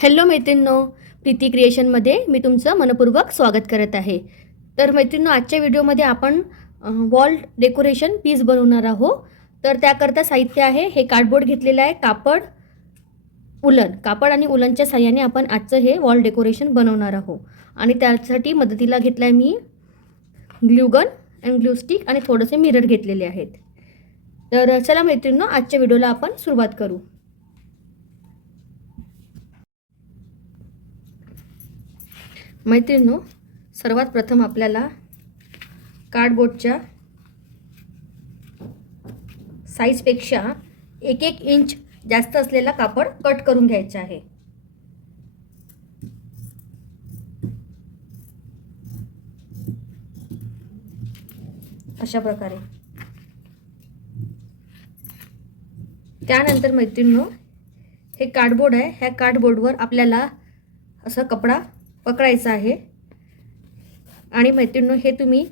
Hello मैत्रिणींनो, प्रीती क्रिएशनमध्ये मी तुमचं मनपूर्वक स्वागत करत आहे. तर मैत्रिणींनो, आजच्या व्हिडिओमध्ये आपण वॉल डेकोरेशन पीस बनवणार आहोत. तर त्याकरता साहित्य आहे, हे कार्डबोर्ड घेतलेलं आहे, कापड आणि उलनच्या साह्याने आपण आजचं हे वॉल डेकोरेशन बनवणार आहोत. आणि त्यासाठी मदतीला घेतला आहे मी ग्लूगन आणि ग्लू स्टिक आणि थोडेसे मिरर घेतलेले आहेत. तर चला मैत्रिणींनो, आजच्या व्हिडिओला आपण सुरुवात करू. मैत्रिणींनो, सर्वात प्रथम आपल्याला कार्डबोर्डच्या साईजपेक्षा 1-1 इंच जास्त असलेला कापड कट करून घ्यायचा आहे. अशा प्रकारे. त्यानंतर मैत्रिणींनो, हे कार्डबोर्ड आहे, ह्या कार्डबोर्डवर आपल्याला असा कपडा पकडायचा आहे. आणि मैत्रिणींनो, हे तुम्ही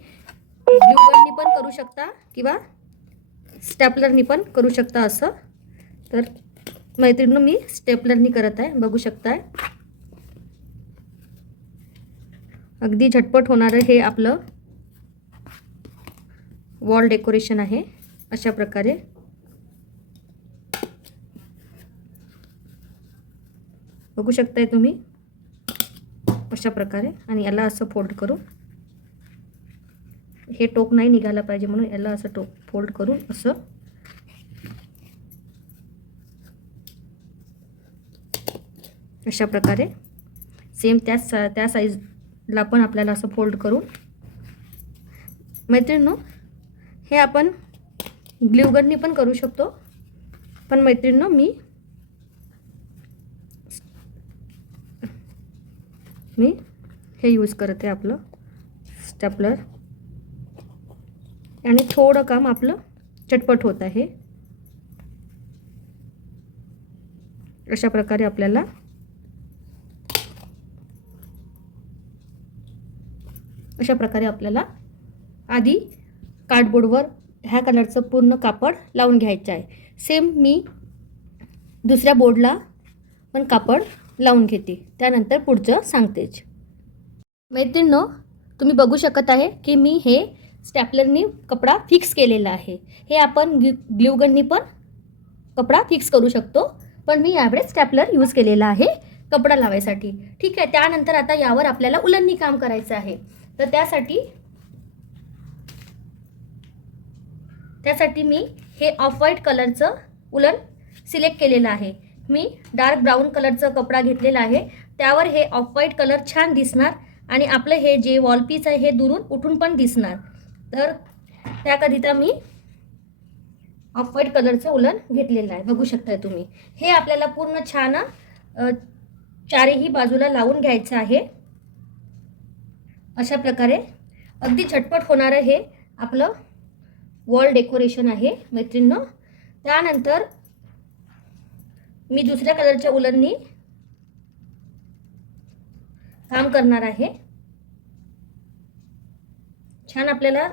ग्लूगननी पण करू शकता किंवा स्टेपलरनी पण करू शकता असं. तर मैत्रिणींनो, मी स्टेपलरनी करत आहे, बघू शकताय. अगदी झटपट होणारं हे आपलं वॉल डेकोरेशन आहे. अशा प्रकारे बघू शकताय तुम्ही, अशा प्रकारे. आणि याला असं फोल्ड करून, हे टोक नाही निघाला पाहिजे म्हणून याला असं टोक फोल्ड करून असं अशा प्रकारे सेम त्या साईजला पण आपल्याला असं फोल्ड करून. मैत्रिणींनो, हे आपण ग्लूगननी पण करू शकतो, पण मैत्रिणींनो मी हे यूज करते आपलं स्टेपलर. आणि थोडं काम आपलं चटपट होत आहे. अशा प्रकारे आपल्याला आधी कार्डबोर्डवर ह्या कलरचं पूर्ण कापड लावून घ्यायचं आहे. सेम मी दुसऱ्या बोर्डला पण कापड लावून घेते, त्यानंतर पुढचं सांगतेच. मैत्रिणींनो, तुम्ही बघू शकत आहे की मी हे स्टॅपलरनी कपडा फिक्स केलेला आहे. हे आपण ग्लूगननी पण कपडा फिक्स करू शकतो, पण मी यावेळेस स्टॅपलर यूज केलेला आहे कपडा लावायसाठी. ठीक आहे. त्यानंतर आता यावर आपल्याला उलननी काम करायचं आहे. तर त्यासाठी मी हे ऑफ व्हाईट कलरचं उलन सिलेक्ट केलेलं आहे. मी डार्क ब्राऊन कलरचा कपडा घेतलेला आहे, त्यावर हे ऑफ व्हाईट कलर छान दिसणार आणि आपलं हे जे वॉल पीस आहे हे दुरून उठून पण दिसणार. तर त्याकरिता मी ऑफ व्हाईट कलरचं उलन घेतलेलं आहे, बघू शकताय तुम्ही. हे आपल्याला पूर्ण छान चारही बाजूला लावून घ्यायचं आहे. अशा प्रकारे अगदी झटपट होणारं हे आपलं वॉल डेकोरेशन आहे मैत्रिणींनो. त्यानंतर मी दुसऱ्या कलरच्या उलननी काम करणार आहे. छान आपल्याला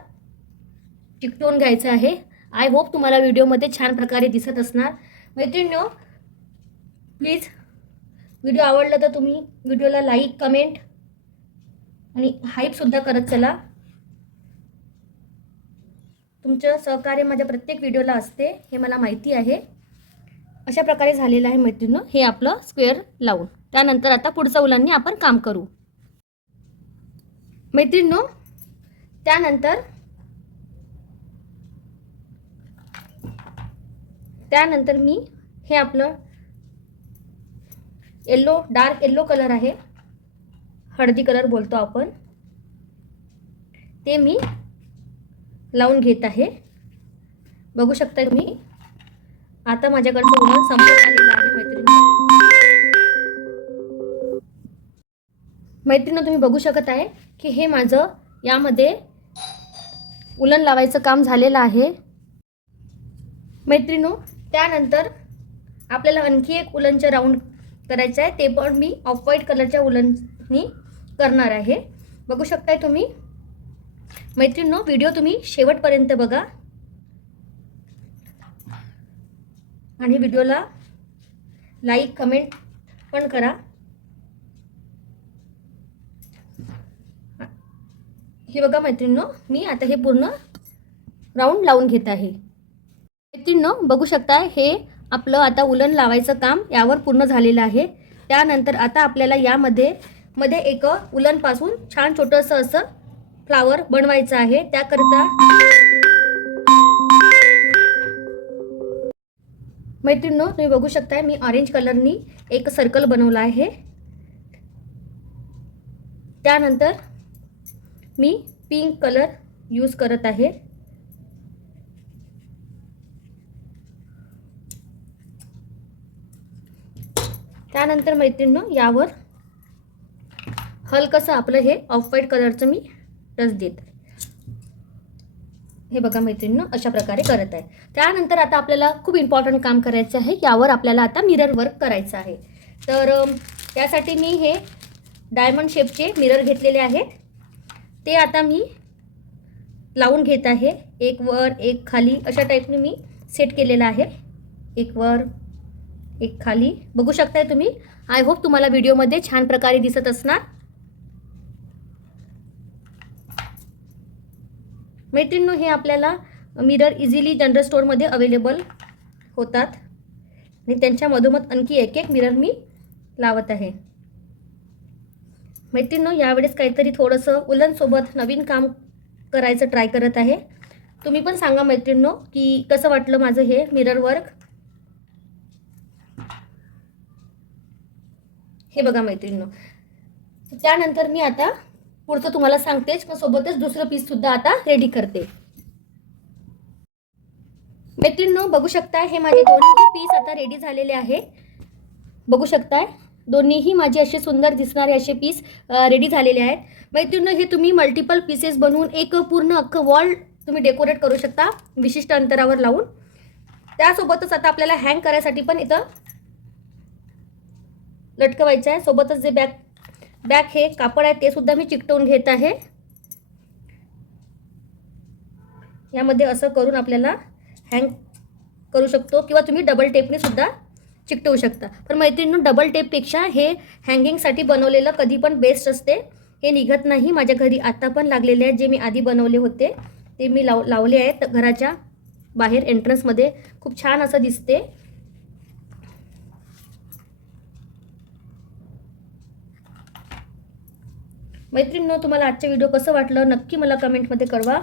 चिकटवून घ्यायचं आहे. आय होप तुम्हाला व्हिडिओमध्ये छान प्रकारे दिसत असणार. मैत्रिणींनो, प्लीज व्हिडिओ आवडला तर तुम्ही व्हिडिओला लाईक, कमेंट आणि हाईपसुद्धा करत चला. तुमचं सहकार्य माझ्या प्रत्येक व्हिडिओला असते, हे मला माहिती आहे. अशा प्रकारे झालेलं आहे मैत्रिणींनो हे आपलं स्क्वेअर लावून. त्यानंतर आता पुढच्या उलांनी आपण काम करू. मैत्रिणींनो, त्यानंतर मी हे आपलं डार्क येलो कलर आहे, हळदी कलर बोलतो आपण, ते मी लावून घेत आहे. बघू शकता तुम्ही. आता माझ्याकडचं उलन संपत आलेलं आहे मैत्रिणींनो, तुम्ही बघू शकत आहे की हे माझं यामध्ये उलन लावायचं काम झालेलं आहे. मैत्रिणींनो, त्यानंतर आपल्याला आणखी एक उलनचं राऊंड करायचं आहे, ते पण मी ऑफ व्हाईट कलरच्या उलननी करणार आहे. बघू शकताय तुम्ही. मैत्रिणींनो, व्हिडिओ तुम्ही शेवटपर्यंत बघा आणि व्हिडिओला लाईक, कमेंट पण करा. हे बघा मैत्रिणींनो, मी आता हे पूर्ण राऊंड लावून घेत आहे. मैत्रिणींनो, बघू शकता हे आपलं आता उलन लावायचं काम यावर पूर्ण झालेलं आहे. त्यानंतर आता आपल्याला यामध्ये एक उलनपासून छान छोटंसं असं फ्लावर बनवायचं आहे. त्याकरता मैत्रिणींनो, तुम्ही बघू शकताय मी ऑरेंज कलरनी एक सर्कल बनवला आहे. त्यानंतर मी पिंक कलर यूज करत आहे. त्यानंतर मैत्रिणींनो, यावर हलकसं आपलं हे ऑफ व्हाईट कलरचं मी टच देत आहे. हे बघा मैत्रिणींनो, अशा प्रकारे करत आहे. त्यानंतर आता आपल्याला खूप इम्पॉर्टंट काम करायचं आहे. यावर आपल्याला आता मिरर वर्क करायचं आहे. तर त्यासाठी मी हे डायमंड शेपचे मिरर घेतलेले आहेत. ते आता मी लावून घेत आहे. एक वर एक खाली अशा टाईपने मी सेट केलेलं आहे. एक वर एक खाली बघू शकताय तुम्ही. आय होप तुम्हाला व्हिडिओमध्ये छान प्रकारे दिसत असणार. मैत्रिणींनो, हे आपल्याला मिरर इझिली जनरल स्टोअरमध्ये अवेलेबल होतात आणि त्यांच्या मधोमध आणखी एक मिरर मी लावत आहे. मैत्रिणींनो, यावेळेस काहीतरी थोडंसं उलनसोबत नवीन काम करायचं ट्राय करत आहे. तुम्ही पण सांगा मैत्रिणींनो की कसं वाटलं माझं हे मिरर वर्क. हे बघा मैत्रिणींनो, त्यानंतर मी आता पुढचं तुम्हाला सांगतेच, पण सोबतच दुसरं पीस सुद्धा आता रेडी करते. मैत्रिणींनो, बघू शकताय हे माझे दोन्ही पीस आता रेडी झालेले आहे. बघू शकताय दोन्हीही माझे असे सुंदर दिसणारे असे पीस रेडी झालेले आहेत. मैत्रिणींनो, हे तुम्ही मल्टिपल पीसेस बनवून एक पूर्ण अख्खं वॉल तुम्ही डेकोरेट करू शकता विशिष्ट अंतरावर लावून. त्यासोबतच आता आपल्याला हँग करायसाठी पण इथं लटकवायचं आहे. सोबतच जे बॅक हे कापड आहे ते सुद्धा मी चिकटवून घेत आहे. यामध्ये असं करून आपल्याला हँग करू शकतो किंवा तुम्ही डबल टेपने सुद्धा चिकटवू शकता. पण मैत्रिणींनो, डबल टेपपेक्षा हे हँगिंगसाठी बनवलेलं कधी पण बेस्ट असते. हे निघत नाही. माझ्या घरी आता पण लागलेले आहेत. जे मी आधी बनवले होते ते मी लावले आहेत घराच्या बाहेर एंट्रन्समध्ये. खूप छान असं दिसते. मैत्रिणींनो, तुम्हाला आजचे व्हिडिओ कसं वाटलं नक्की मला कमेंटमध्ये कळवा.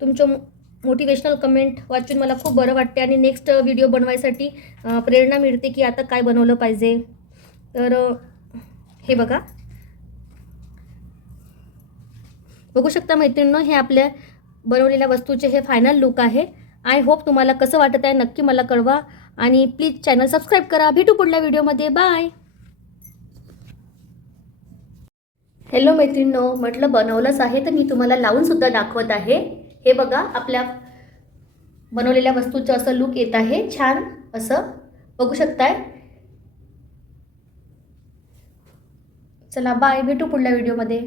तुमचं मोटिवेशनल कमेंट वाचून मला खूप बरं वाटते आणि नेक्स्ट व्हिडिओ बनवायसाठी प्रेरणा मिळते की आता काय बनवलं पाहिजे. तर हे बघा, बघू शकता मैत्रिणींनो, हे आपल्या बनवलेल्या वस्तूचे हे फायनल लुक आहे. आय होप तुम्हाला कसं वाटत आहे नक्की मला कळवा आणि प्लीज चॅनल सबस्क्राईब करा. भेटू पुढल्या व्हिडिओमध्ये. बाय. हॅलो मैत्रिणींनो, म्हटलं बनवलंच आहे तर मी तुम्हाला लावून सुद्धा दाखवत आहे. हे बघा, आपल्या बनवलेल्या वस्तूचं असं लुक येत आहे छान असं. बघू शकताय. चला बाय, भेटू पुढल्या व्हिडिओमध्ये.